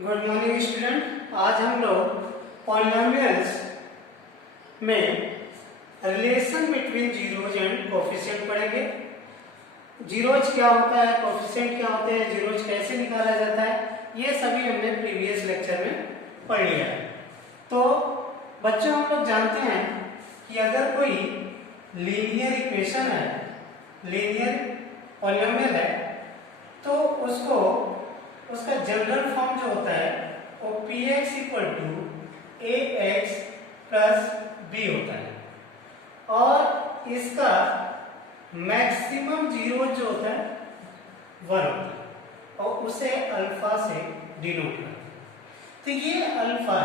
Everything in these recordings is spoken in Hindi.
Good morning student. आज हम लोग पॉलिनोमियल्स में relation between zeros and coefficient पढ़ेंगे। जीरोज क्या होता है, कोफिशिएंट क्या होते हैं, जीरोज कैसे निकाला जाता है, ये सभी हमने प्रीवियस लेक्चर में पढ़ लिया है। तो बच्चों, हम लोग जानते हैं कि अगर कोई लीनियर इक्वेशन है, लीनियर पॉलिनोमियल है, तो उसको उसका जनरल फॉर्म जो होता है वो px equal to ax plus b होता है और इसका मैक्सिमम जीरो जो होता है 1 होता है और उसे अल्फा से डिनोट करते हैं। तो ये अल्फा,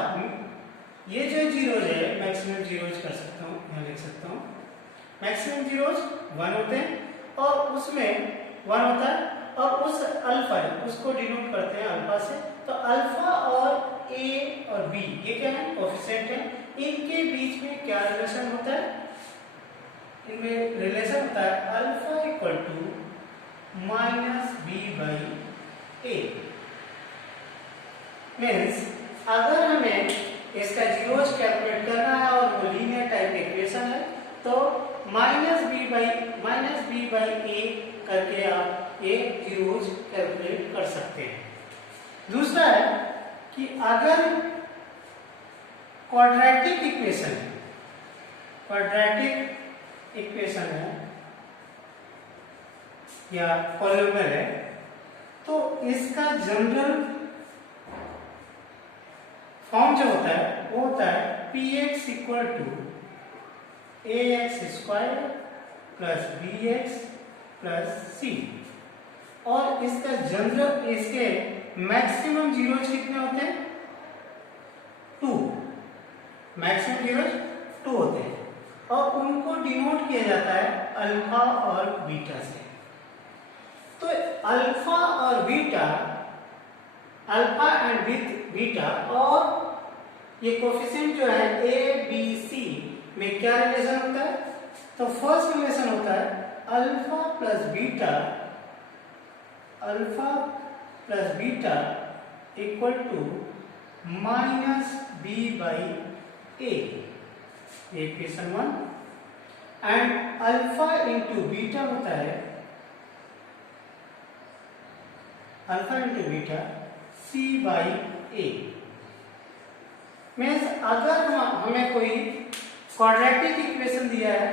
ये जो जीरोज है, मैक्सिमम जीरोज कर सकता हूँ, यहाँ लिख सकता हूँ, मैक्सिमम जीरोज 1 होते हैं और उसमें 1 होता है और उस अल्फा उसको डिनोट करते हैं अल्फा से। तो अल्फा और ए और बी ये क्या है, कोफिशिएंट है। इनके बीच में क्या रिलेशन होता है, इनमें रिलेशन होता है alpha equal to minus B by A. Means अगर हमें इसका जीरोज कैलकुलेट करना है और वो लीनियर टाइप इक्वेशन है तो माइनस बी बाई ए करके आप ये जीरोज कैलकुलेट कर सकते हैं। दूसरा है कि अगर क्वाड्रेटिक इक्वेशन है या पॉलिनोमियल है तो इसका जनरल फॉर्म जो होता है वो होता है px equal to ax square plus bx plus c और इसका जनरल, इसके मैक्सिमम जीरोज कितने होते हैं, 2। मैक्सिमम जीरोज 2 होते हैं और उनको डिनोट किया जाता है अल्फा और बीटा से। तो अल्फा और बीटा, अल्फा एंड बीटा और ये कोफिशिएंट जो है ए बी सी में क्या रिलेशन होता है, तो फर्स्ट रिलेशन होता है alpha plus beta equal to minus B by A, equation 1। And alpha into beta होता है alpha into beta C by A. Means अगर हमें कोई क्वाड्रेटिक इक्वेशन दिया है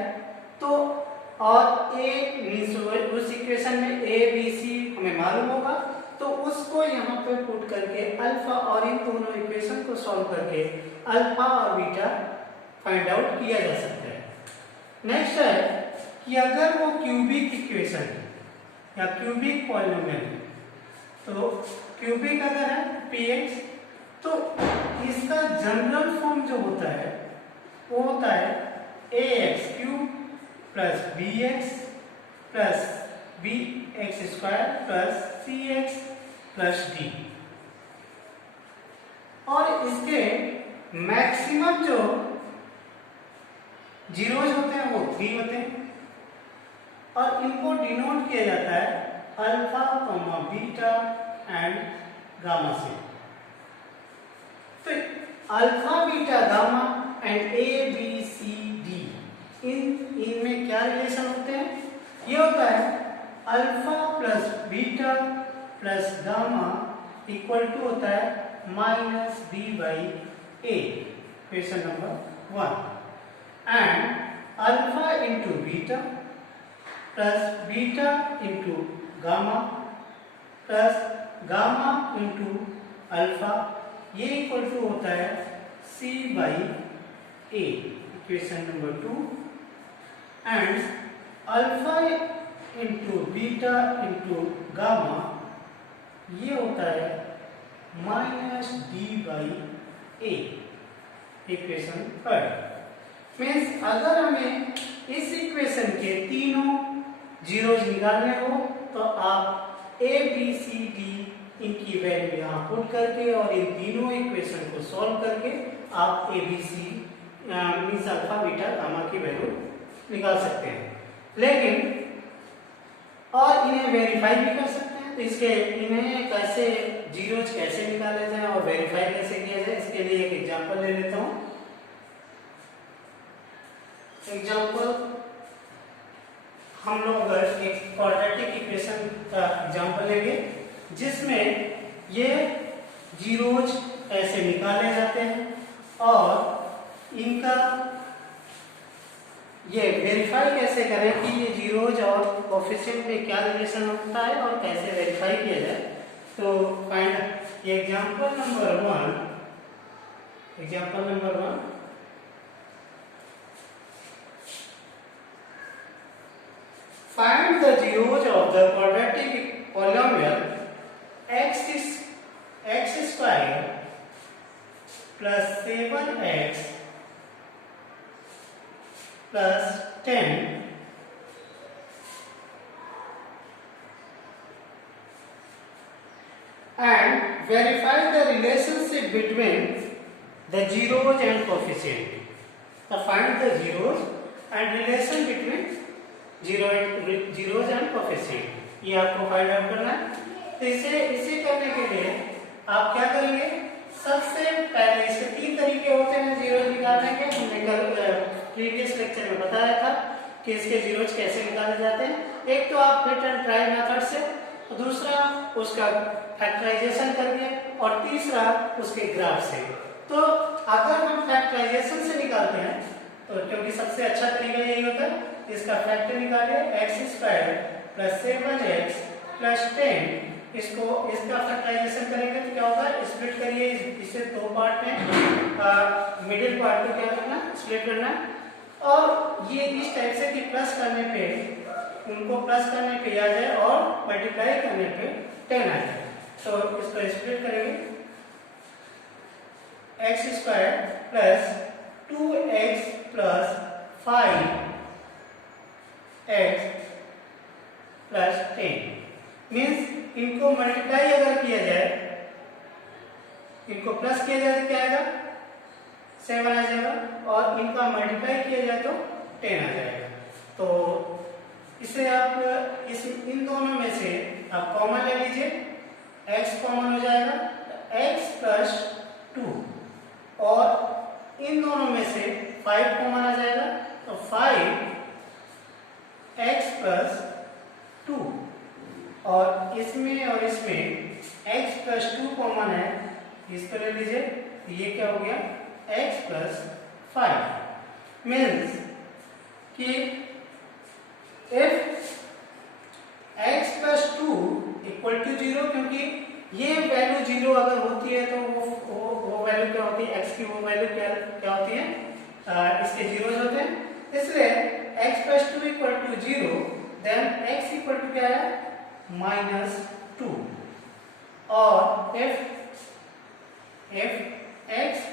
तो और ए मीन्स उस इक्वेशन में ए बी सी हमें मालूम होगा तो उसको यहाँ पे पुट करके अल्फा और इन दोनों इक्वेशन को सॉल्व करके अल्फा और बीटा फाइंड आउट किया जा सकता है। नेक्स्ट है कि अगर वो क्यूबिक इक्वेशन या क्यूबिक पॉलिनोमियल है तो क्यूबिक अगर है px तो इसका जनरल फॉर्म जो होता है वो होता है ax cube plus bx plus bx square plus cx plus d और इसके मैक्सिमम जो जीरोज होते हैं वो 3 होते हैं और इनको डिनोट किया जाता है alpha comma beta and gamma से। तो alpha beta gamma and A B C D इनमें क्या रिलेशन होते हैं, ये होता है alpha plus beta plus gamma equal to होता है minus B by A, question number 1। And alpha into beta plus beta into gamma plus gamma into alpha ये इक्वल टू होता है C by A, equation number 2। And alpha into beta into gamma ये होता है minus D by A, equation 3। Means अगर हमें इस इक्वेशन के तीनों जीरोज निकालने हो तो आप ए बी सी डी इनकी वैल्यू यहाँ पुट करके और इन तीनों इक्वेशन को सॉल्व करके आप A B C means alpha beta gamma की वैल्यू निकाल सकते हैं। लेकिन और इन्हें वेरीफाई भी कर सकते हैं। तो इसके इन्हें कैसे जीरोज कैसे निकाले जाए जिसमें ये जीरोज ऐसे निकाले जाते हैं और इनका ये वेरीफाई कैसे करें कि ये जीरोज और कोफिशिएंट में क्या रिलेशन होता है और कैसे वेरीफाई किया जाए। तो find example number 1 find the zeros of the quadratic polynomial x square plus 7x plus 10 and verify the relationship between the zeros and coefficient. So find the zeros and relation between zeros and coefficient. ये आपको फाइंड आउट करना है। तो इसे करने के लिए आप क्या करेंगे, सबसे पहले इसके 3 तरीके होते हैं जीरो निकालने के। हमने कल प्रीवियस लेक्चर में बताया था कि इसके जीरोज कैसे निकाले जाते हैं। एक तो आप फिट एंड ट्राई मेथड से, दूसरा उसका फैक्टराइजेशन करके और तीसरा उसके ग्राफ से। तो अगर हम फैक्टराइजेशन से निकालते हैं तो क्योंकि सबसे अच्छा तरीका यही होता है, इसका फैक्टर निकालिए x² + 7x + 10। इसका फैक्टराइजेशन करेंगे तो क्या होगा, स्प्लिट करिए इसे 2 पार्ट में, मिडिल पार्ट को क्या करना, स्प्लिट करना। और ये इस टाइप से कि प्लस करने पे उनको प्लस करने पे आ जाए और मल्टीप्लाई करने पे 10 आ जाए। तो इसको स्प्लिट करेंगे, x² + 2x + 5x + 10 मीन्स इनको मल्टीप्लाई अगर किया जाए, इनको प्लस किया जाए तो क्या आएगा, 7 आ जाएगा, और इनका मल्टीप्लाई किया जाए तो 10 आ जाएगा। तो इसे आप इन दोनों में से आप कॉमन ले लीजिए, x कॉमन हो जाएगा x + 2, और इन दोनों में से 5 कॉमन आ जाएगा तो 5x + 2, और इसमें x + 2 कॉमन है, इसको ले लीजिए, तो ये क्या हो गया, x + 5 मीन्स कि if x + 2 = 0, क्योंकि ये वैल्यू 0 अगर होती है तो वो वैल्यू क्या होती है, x की वो वैल्यू क्या होती है, इसके जीरोज होते हैं। इसलिए x + 2 = 0, देन x = क्या है, -2, और if x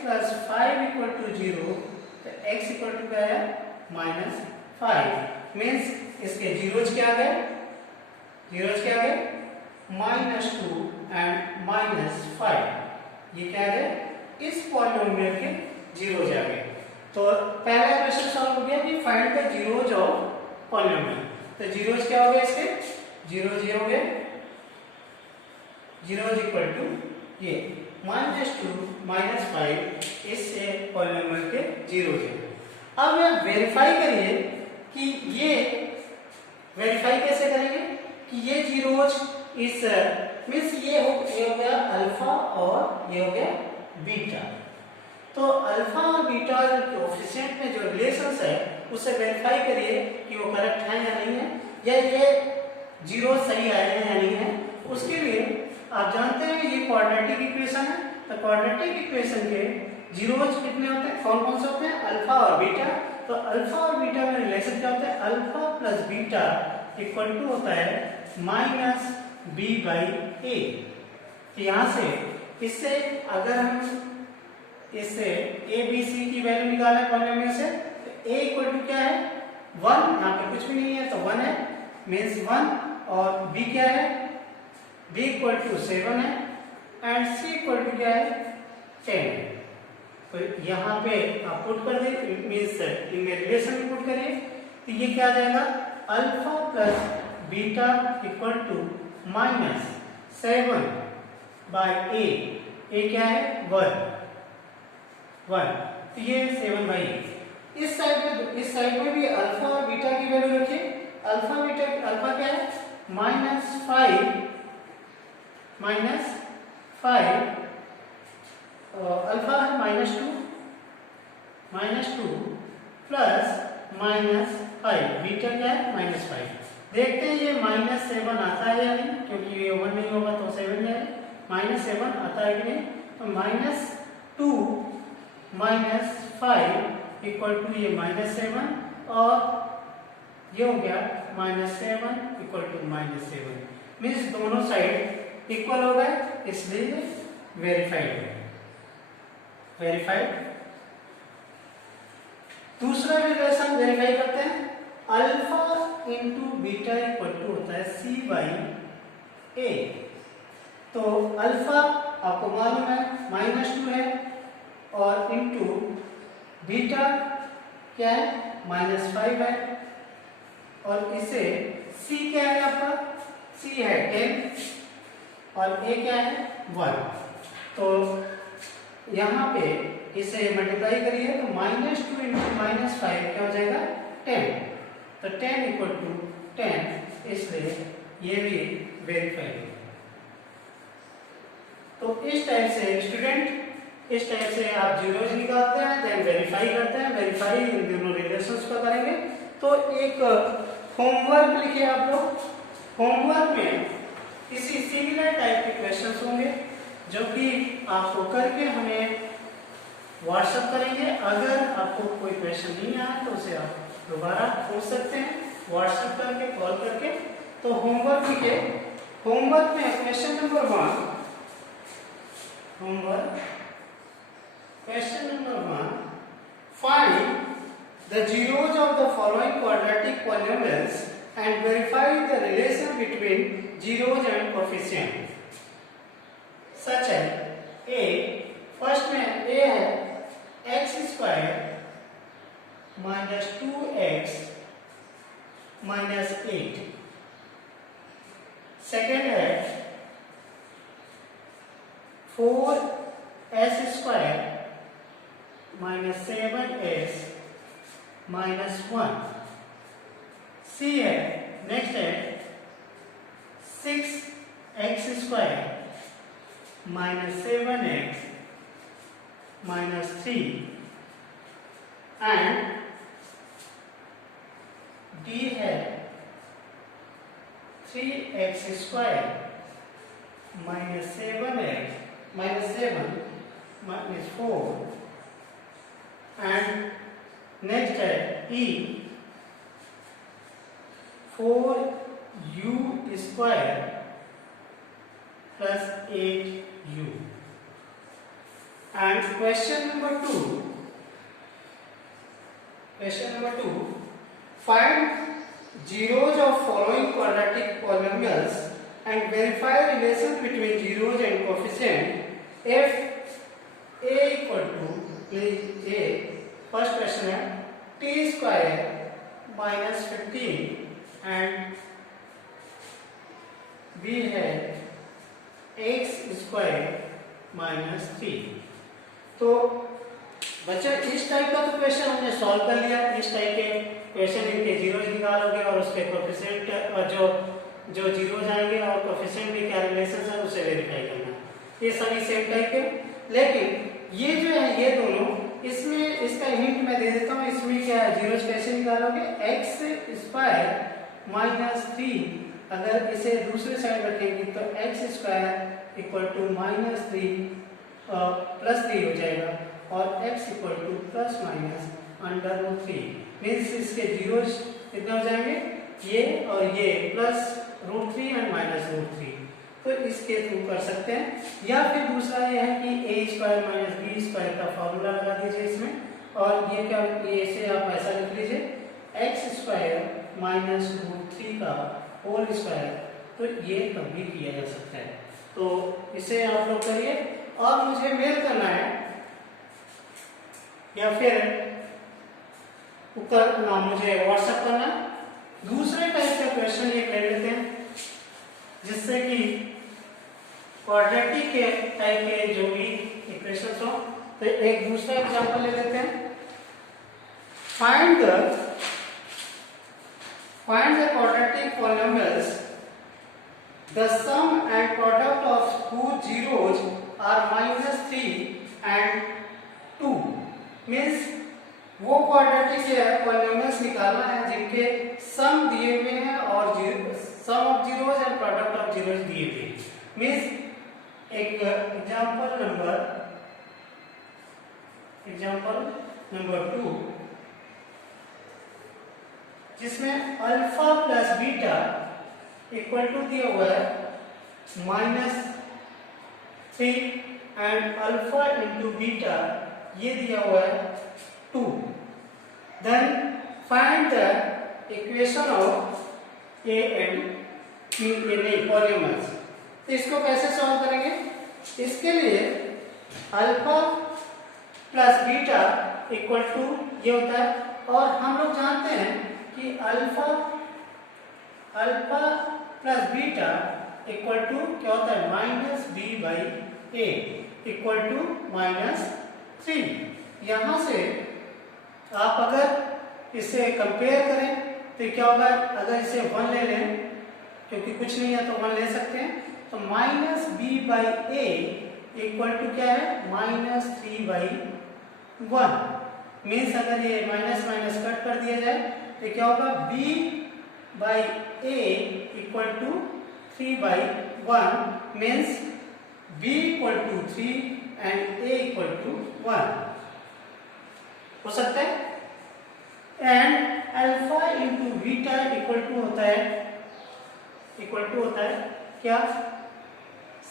+ 5 = 0 तो x = क्या है, -5 मीन्स इसके जीरोज क्या आ गए, -2 एंड -5, ये क्या आ गए, इस पॉलिनोमियल के जीरोज आ गए। तो पहला क्वेश्चन सॉल्व हो गया कि find the zeros of polynomial. तो जीरोज क्या हो गए इसके, जीरोज ये हो गए, जीरोज = ये -2 -5, इससे पॉलिनोमियल के जीरोज है। अब वेरीफाई करिए कि ये वेरीफाई कैसे करेंगे कि ये जीरोज इस मीन्स ये हो गया अल्फा और ये हो गया बीटा। तो अल्फा और बीटा जो कोएफिशिएंट में जो रिलेशंस है उसे वेरीफाई करिए कि वो करेक्ट है या नहीं है, या ये जीरो सही आए हैं या नहीं है। उसके लिए आप जानते हैं ये क्वाड्रेटिक इक्वेशन है, तो क्वाड्रेटिक इक्वेशन के जीरोज कितने होते हैं, कौन कौन से होते हैं, अल्फा और बीटा। तो अल्फा और बीटा में रिलेशन क्या होता है, अल्फा + बीटा = होता है -b/a। तो यहाँ से इससे अगर हम इससे a b c की वैल्यू निकालें पॉलिनोमियल से, तो a = क्या है, 1, यहाँ पे कुछ भी नहीं है तो 1 है मीन्स 1, और b क्या है, b = 7 है, एंड c = क्या है, 10। तो यहाँ पे आप पुट कर दे मीन्स इनमें रिलेशन पुट करिए, तो ये क्या आ जाएगा, अल्फा + बीटा = -7/a, a क्या है, 1, तो ये 7/a। इस साइड में भी अल्फा और बीटा की वैल्यू रखिए, अल्फा क्या है, -5 माइनस 5, अल्फा है -2 प्लस -5, बीटा क्या है -5। देखते हैं ये -7 आता है या नहीं, क्योंकि ये 1 नहीं होगा तो 7 जाएगा। -7 आता है कि नहीं, तो -2 -5 इक्वल टू ये -7 और ये हो गया -7 इक्वल टू -7, मीन्स दोनों साइड इक्वल हो गए, इसलिए वेरीफाइड है। वेरीफाइड। दूसरा रिलेशन वेरीफाई करते हैं, alpha into beta equal to होता है C/A। तो अल्फा आपको मालूम है -2 है और इंटू बीटा क्या है -5 है, और इसे C क्या है आपका, C है 10 और A क्या है 1। तो यहाँ पे इसे मल्टीप्लाई करिए तो -2 इंटू -5 क्या हो जाएगा 10, तो 10 इक्वल टू 10, इसलिए ये भी वेरीफाई है। तो इस टाइप से स्टूडेंट, इस टाइप से आप जीरोज निकालते हैं, देन वेरीफाई करते हैं, वेरीफाई इन दोनों रिलेशंस को करेंगे। तो एक होमवर्क लिखिए आप लोग, होमवर्क में किसी सिमिलर टाइप के क्वेश्चंस होंगे जो कि आपको करके हमें व्हाट्सएप करेंगे। अगर आपको कोई क्वेश्चन नहीं आया तो उसे आप दोबारा पूछ सकते हैं व्हाट्सएप करके, कॉल करके। तो होमवर्क लिखिए, होमवर्क में question number 1, homework question number 1, find the zeros of the following quadratic polynomials and verify the relation between zeros and coefficient such as a, first में a है x² minus 2x minus 8, second है 4s² minus 7s minus 1, C है नेक्स्ट है 6x² minus 7x minus 3, and D है 3x² minus 7x minus 7 minus 4, and next है E 4u² plus 8u, and question number 2, find zeros of following quadratic polynomials and verify relation between zeros and coefficient if a equal to a, first question है t² minus 15 and b है x² minus 3। तो बच्चा इस टाइप का तो क्वेश्चन हमने सॉल्व कर लिया। इस टाइप के क्वेश्चन इनके जीरोज निकालोगे और उसके कोएफिशिएंट और जो जीरोज आएंगे और कोएफिशिएंट भी क्या रिलेशन है उसे वेरीफाई करना, ये सभी सेम टाइप के। लेकिन ये जो है ये दोनों, इसमें इसका हिंट मैं दे देता हूँ, इसमें क्या है जीरोज कैसे निकालोगे, x² minus 3 अगर इसे दूसरे साइड रखेंगे तो x² इक्वल टू -3 प्लस 3 हो जाएगा और x equal two plus minus √3, means इसके जीरोज कितने हो जाएंगे, ये और ये प्लस √3 और माइनस √3। तो इसके थ्रू कर सकते हैं। या फिर दूसरा ये है कि a² minus b² का फॉर्मूला लगा दीजिए इसमें, और ये क्या, ये इसे आप ऐसा लिख लीजिए x² minus √3 का होल स्क्वायर। तो ये तब भी किया जा सकता है। तो इसे आप लोग करिए और मुझे मेल करना है या फिर मुझे व्हाट्सएप करना। दूसरे टाइप का क्वेश्चन ये कर लेते हैं जिससे कि क्वाड्रेटिक के टाइप के जो भी इक्वेशंस हो। तो एक दूसरा एग्जांपल ले लेते हैं, find the quadratic polynomials The sum and product of whose zeros are -3 and 2 means वो क्वाड्रेटिक है पॉलिनोमियल्स निकालना है जिनके सम दिए हुए हैं और sum of zeros and product of zeros दिए हुए हैं। मीन्स एक एग्जांपल नंबर 2 जिसमें alpha plus beta equal to दिया हुआ है -3 एंड अल्फा इंटू बीटा ये दिया हुआ है 2। Then find the equation of A and polynomials. तो इसको कैसे सॉल्व करेंगे? इसके लिए alpha plus beta equal to ये होता है और हम लोग जानते हैं कि alpha plus beta equal to क्या होता है -b/a इक्वल टू -3। यहां से आप अगर इसे कंपेयर करें तो क्या होगा? अगर इसे 1 ले लें क्योंकि कुछ नहीं है तो 1 ले सकते हैं, तो -b/a इक्वल टू क्या है -3/1। मीन्स अगर ये माइनस माइनस कट कर दिया जाए तो क्या होगा b/a equal to 3/1 means b equal to 3 and a equal to 1 हो सकता है। And alpha into beta equal to होता है क्या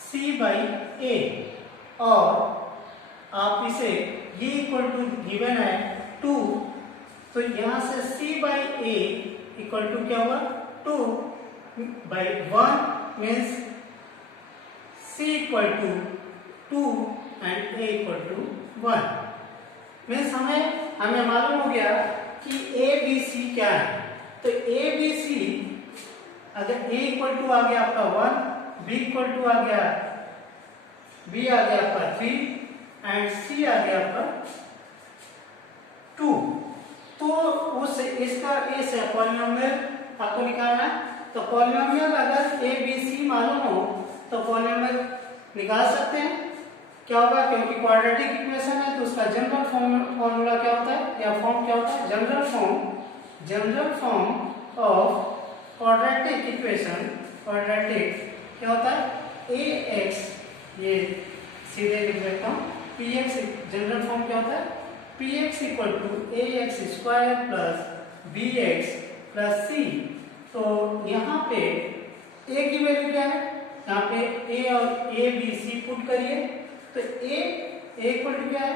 c/a और आप इसे ये इक्वल टू गिवन है 2 तो यहां से c/a इक्वल टू क्या होगा 2/1 means c equal to 2 and a equal to 1 means हमें मालूम हो गया कि a b c क्या है। तो a b c अगर a इक्वल टू आ गया आपका 1, b इक्वल टू आ गया आपका 3 एंड c आ गया आपका 2। तो उस इसका इस पॉलिनोमियल आपको निकालना है। तो पॉलिनोमियल अगर a b c मालूम हो तो पॉलिनोमियल निकाल सकते हैं। क्या होगा? क्योंकि क्वाड्रेटिक इक्वेशन है तो उसका जनरल फॉर्मूला क्या होता है या फॉर्म क्या होता है? General form of quadratic equation क्या होता है ax, ये सीधे लिख देता हूं px। जनरल फॉर्म क्या होता है px equal to ax square plus bx plus c। तो यहाँ पे a की वैल्यू क्या है? यहाँ पे a और a b c पुट करिए तो a इक्वल टू क्या है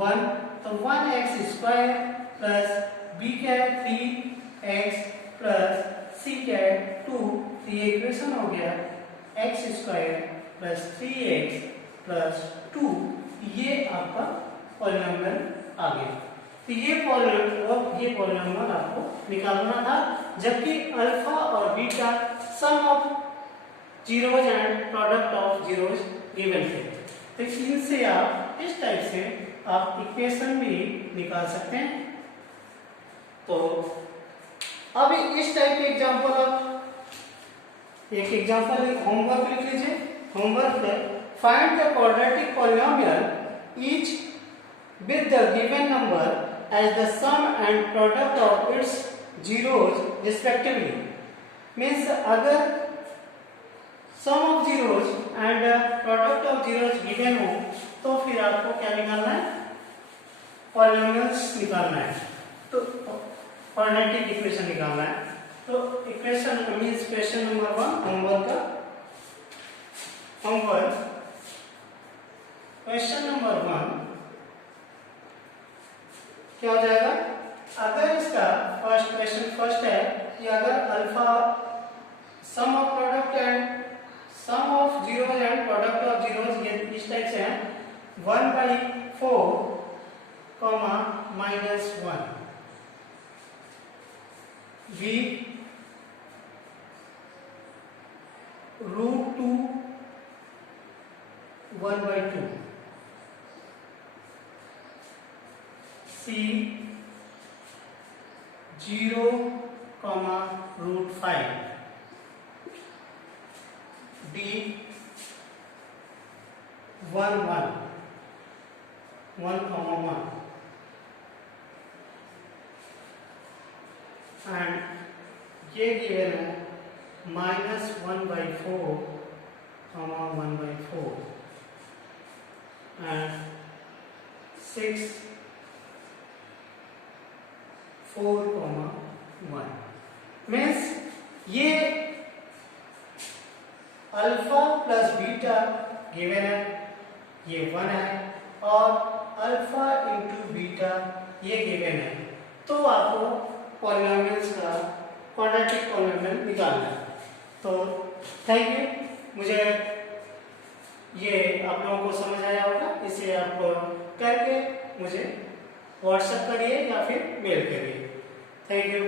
1 तो 1x स्क्वायर प्लस b क्या है 3x प्लस c क्या है 2। तो ये इक्वेशन हो गया x square plus 3x plus 2। ये आपका पॉलिनोमियल आ गया। तो ये पॉलिनोमियल आपको निकालना था जबकि अल्फा और beta some of zeros and product of zeros given थे। तो इनसे आप इस टाइप से आप इक्वेशन भी निकाल सकते हैं। तो अब इस टाइप के एग्जांपल आप एक एग्जांपल होमवर्क लिख लीजिए। होमवर्क है find the quadratic polynomial each with the given number as the sum and product of its zeros respectively. Means अगर sum of zeros and product of zeros given हो तो फिर आपको क्या निकालना है? पॉलिनोमियल्स निकालना है। तो क्वाड्रेटिक इक्वेशन निकालना है। तो equation means question number 1 homework question number 1 क्या हो जाएगा? अगर इसका फर्स्ट है कि अगर alpha sum of product and sum of zeros and product of zeros ये इस टाइप से है 1/4 -1 v √2 1/2 c 0, √5 1 1 1 एंड ये गिवन है -1/4 1/4 एंड 6 4 1 मीन्स ये अल्फा प्लस बीटा गिवन है, ये 1 है और अल्फा इंटू बीटा ये गिवन है। तो आपको पॉलिनोमियल्स का क्वाड्रेटिक पॉलिनोमियल निकालना है। तो थैंक यू, मुझे ये आप लोगों को समझ आया होगा। इसे आप करके मुझे व्हाट्सएप करिए या फिर मेल करिए। Thank you.